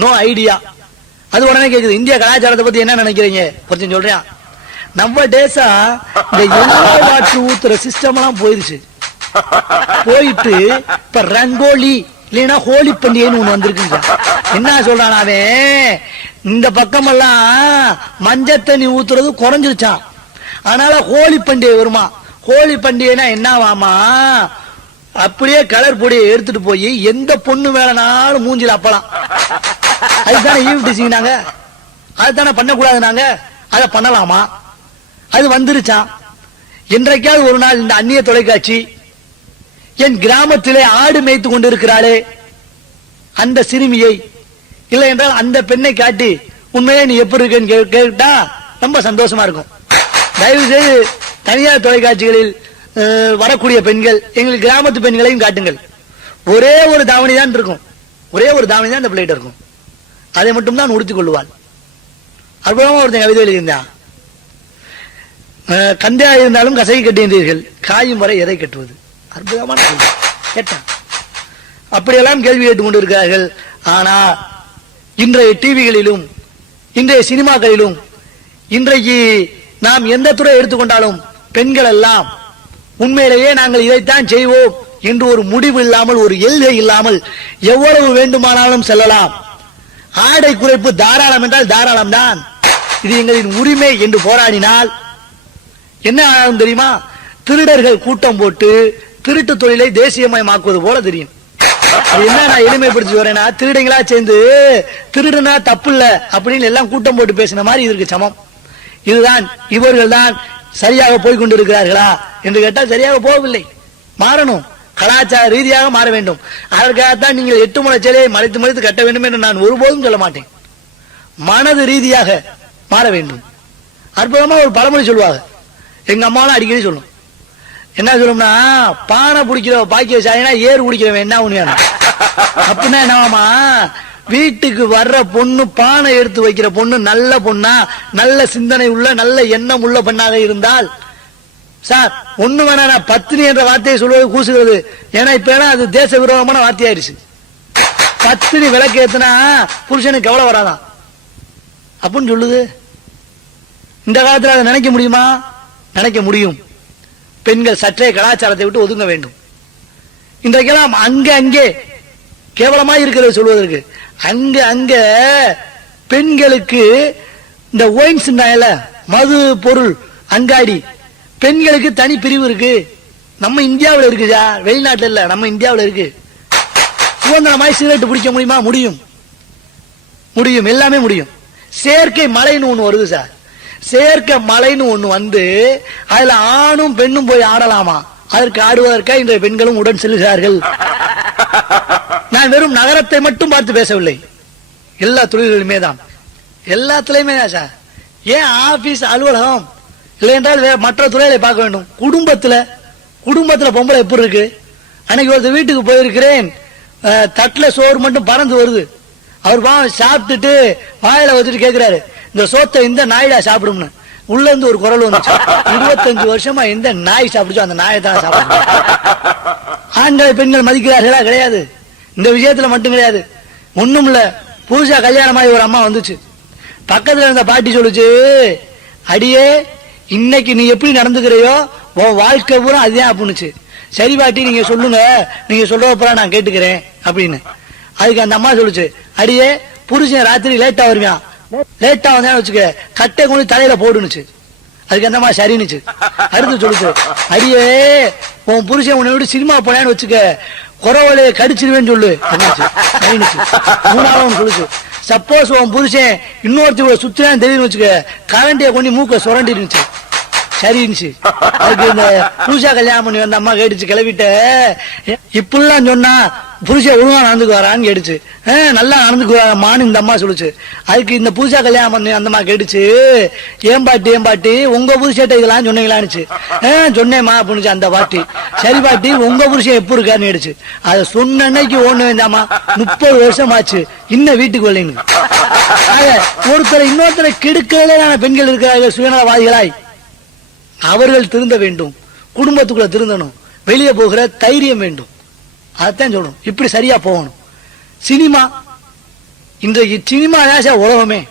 No idea அது உடனே கேக்குது இந்திய கலாச்சாரத்தை பத்தி என்ன நினைக்கிறீங்க? கொஞ்சம் சொல்றேன் நம்ம டேஸா இந்த எண்ணெய் வாட்டு ஊத்துற சிஸ்டம் எல்லாம் போயிருச்சு போயிட்டு இப்ப ரங்கோலி இல்லைன்னா ஹோலி பண்டிகைன்னு ஒண்ணு வந்திருக்குங்க. என்ன சொல்றான் அவன்? இந்த பக்கமெல்லாம் மஞ்சள் தண்ணி ஊத்துறது குறைஞ்சிருச்சான் அதனால ஹோலி பண்டிகை வருமா? ஹோலி பண்டிகைனா என்னவாமா? அப்படியே கலர் பொடியை எடுத்துட்டு போய் எந்த பொண்ணு வேலைனாலும் மூஞ்சில அப்பலாம். அதுதானே ஈவ் டிசிங்னாங்க அதுதானே பண்ணக்கூடாது நாங்க. அதை பண்ணலாமா? அது வந்துருச்சான் என்றைக்காவது ஒரு நாள் இந்த அந்நிய தொலைக்காட்சி என் கிராமத்திலே ஆடு மேய்த்து கொண்டிருக்கிறாளே. அந்த சிறுமியை. இல்லை என்றால் அந்த பெண்ணை காட்டி உண்மையே நீ எப்படி இருக்கேன்னு கே- கேட்டா ரொம்ப சந்தோஷமா இருக்கும். தயவு செய்து தனியார் தொலைக்காட்சிகளில் வரக்கூடிய பெண்கள் எங்கள் கிராமத்து பெண்களையும் காட்டுங்கள். ஒரே ஒரு தாவணி தான் இருக்கும். ஒரே ஒரு தாவணி தான் இந்த பிள்ளைகிட்ட இருக்கும். அதை மட்டும் தான் உடுத்திக் கொள்வாள் அற்புதமா ஒருத்தன் கவிதை எழுதியிருந்தான். கந்தையா இருந்தாலும் கசகி கட்டுகின்றீர்கள் காயும் வரை எதை கட்டுவது? அற்புதமான கேள்வி. கேட்டான். அப்படியெல்லாம் கேள்வி கேட்டுக் கொண்டிருக்கிறார்கள். ஆனா இன்றைய டிவிகளிலும் இன்றைய சினிமாக்களிலும் இன்றைக்கு நாம் எந்த துறை எடுத்துக்கொண்டாலும் பெண்கள் எல்லாம் உண்மையிலேயே நாங்கள் இதைத்தான் செய்வோம் என்று ஒரு முடிவு இல்லாமல் ஒரு எல்கை இல்லாமல் எவ்வளவு வேண்டுமானாலும் செல்லலாம். ஆடை குறைப்பு தாராளம் என்றால் தாராளம் தான் இது எங்களின் உரிமை என்று போராடினால் என்ன ஆகும் தெரியுமா? திருடர்கள் கூட்டம் போட்டு திருட்டு தொழிலை தேசியமயமாக்குவது போல தெரியும். அது என்ன நான் எளிமைப்படுத்தி வரேன்னா திருடங்களா சேர்ந்து திருடுனா தப்பு இல்ல அப்படின்னு எல்லாம் கூட்டம் போட்டு பேசின மாதிரி இதற்கு சமம். இதுதான் இவர்கள் தான் சரியாக போய் கொண்டிருக்கிறார்களா என்று கேட்டால் சரியாக போகவில்லை. மாறணும். கலாச்சார ரீதியாக மாற வேண்டும். அதற்காகத்தான் நீங்கள் எட்டு முறை சிலையை மறைத்து மறைத்து கட்ட வேண்டும் என்று நான் ஒருபோதும் சொல்ல மாட்டேன். மனது ரீதியாக மாற வேண்டும். அற்புதமாக ஒரு பழமொழி சொல்லுவாங்க. எங்க அம்மாலாம் அடிக்கடி சொல்லும். என்ன சொல்லும்னா பானை பிடிக்கிற பாக்கிய சாயினா ஏறு குடிக்கிறவன் என்ன உண்மையான? அப்படின்னா என்னவாமா வீட்டுக்கு வர்ற பொண்ணு பானை எடுத்து வைக்கிற பொண்ணு நல்ல பொண்ணா நல்ல சிந்தனை உள்ள நல்ல எண்ணம் உள்ள பெண்ணாக இருந்தால் சார் ஒண்ணு வேணா நான் பத்தினி என்ற வார்த்தையை சொல்வது கூசுகிறது. ஏன்னா இப்ப ஏன்னா அது தேச விரோதமான வார்த்தையாயிருச்சு பத்தினி விளக்கு ஏத்துனா புருஷனுக்கு எவ்வளவு வராதான் அப்படின்னு சொல்லுது. இந்த காலத்துல அதை நினைக்க முடியுமா? நினைக்க முடியும். பெண்கள் சற்றே கலாச்சாரத்தை விட்டு ஒதுங்க வேண்டும். இன்றைக்கெல்லாம் அங்க அங்கே கேவலமா இருக்கிறது சொல்வதற்கு. அங்க அங்க பெண்களுக்கு இந்த ஒயின்ஸ் மது பொருள் அங்காடி பெண்களுக்கு தனி பிரிவு இருக்கு. நம்ம இந்தியாவில் இருக்குதா? வெளிநாட்டில் இல்லை நம்ம இந்தியாவில் இருக்கு. சுதந்திரமாய் சிகரெட் பிடிக்க முடியுமா? முடியும். முடியும் எல்லாமே முடியும். செயற்கை மலைன்னு ஒன்று வருது சார். செயற்கை மலைன்னு ஒன்று வந்து அதில் ஆணும் பெண்ணும் போய் ஆடலாமா? அதற்கு ஆடுவதற்காக இன்றைய பெண்களும் உடன் செல்கிறார்கள். நான் வெறும் நகரத்தை மட்டும் பார்த்து பேசவில்லை. எல்லா தொழில்களுமே தான். எல்லாத்துலயுமே தான் சார். ஏன் ஆபீஸ் அலுவலகம்? இல்லை என்றால் மற்ற துறைகளை பார்க்க வேண்டும். குடும்பத்துல குடும்பத்துல பொம்பளை எப்படி இருக்கு? அன்னைக்கு ஒருத்தர் வீட்டுக்கு போயிருக்கிறேன். தட்டில் சோறு மட்டும் பறந்து வருது. அவர் வா சாப்பிட்டுட்டு வாயில வச்சுட்டு கேட்கிறாரு இந்த சோத்தை இந்த நாயிடா சாப்பிடும்னு. உள்ள இருந்து ஒரு குரல் வந்துச்சு. இருபத்தஞ்சு வருஷமா எந்த நாய் சாப்பிடுச்சோ அந்த நாயை தான் சாப்பிடும் ஆண்களை பெண்கள் மதிக்கிறார்களா? கிடையாது. இந்த விஷயத்துல மட்டும் கிடையாது. ஒண்ணும் இல்ல. புதுசா கல்யாணமாகி ஒரு அம்மா வந்துச்சு. பக்கத்துல இருந்த பாட்டி சொல்லுச்சு அடியே இன்னைக்கு நீ எப்படி நடந்துக்கிறையோ உன் வாழ்க்கை பூரா அதுதான் அப்படின்னுச்சு சரி பாட்டி நீங்க சொல்லுங்க. நீங்க சொல்றத நான் கேட்டுக்கிறேன் அப்படின்னு. அதுக்கு அந்த அம்மா சொல்லுச்சு அடியே புருஷன் ராத்திரி லேட்டா வருவான் லேட்டா வந்தான்னு வச்சுக்க கட்டை கொண்டு தலையில போடுனுச்சு. அதுக்கு அந்த மாதிரி சரின்னுச்சு. அடுத்து சொல்லுச்சு அடியே உன் புருஷன் உன்னை விட்டு சினிமா போனான்னு வச்சுக்க குறவலையை கடிச்சிருவேன்னு சொல்லு அப்படின்னுச்சு. மூணாவது சொல்லுச்சு சப்போஸ் உன் புருஷன் இன்னொருத்தர் சுத்தினான்னு தெரியும் வச்சுக்க கரண்டியை கொண்டு மூக்க சுரண்டிருந்துச்சு. சரின்னுச்சு அதுக்கு இந்த புதுசா கல்யாணம் பண்ணி வந்த அம்மா கேட்டுச்சு கிளவிட்ட இப்படிலாம் சொன்னா புருஷன் ஒழுங்கா நடந்துக்குவாரான்னு கேட்டுச்சு. "ஆ, நல்லா நடந்துக்கு இந்த அம்மா சொல்லுச்சு. அதுக்கு இந்த புதுசா கல்யாணம் பண்ணி அந்த அம்மா கேட்டுச்சு ஏன் பாட்டி ஏன் பாட்டி உங்க புருஷட்ட இதெல்லாம் சொன்னீங்களான்னுச்சு. "ஆ, சொன்னேம்மா அப்படின்னுச்சு அந்த பாட்டி. சரி பாட்டி உங்க புருஷன் எப்போ இருக்காருன்னு கேட்டுச்சு. அதை சொன்ன அன்னைக்கு ஒண்ணு வேண்டாமா முப்பது வருஷம் ஆச்சு இன்னும் வீட்டுக்கு வரலைன்னு. ஆக ஒருத்தரை இன்னொருத்தரை கெடுக்கிறதே பெண்கள் இருக்கிறார்கள் சுயநலவாதிகளாய். அவர்கள் திருந்த வேண்டும். குடும்பத்துக்குள்ள திருந்தணும். வெளியே போகிற தைரியம் வேண்டும். அதைத்தான் சொல்லணும். இப்படி சரியா போகணும். சினிமா இன்றைக்கு சினிமா தான் உலகமே.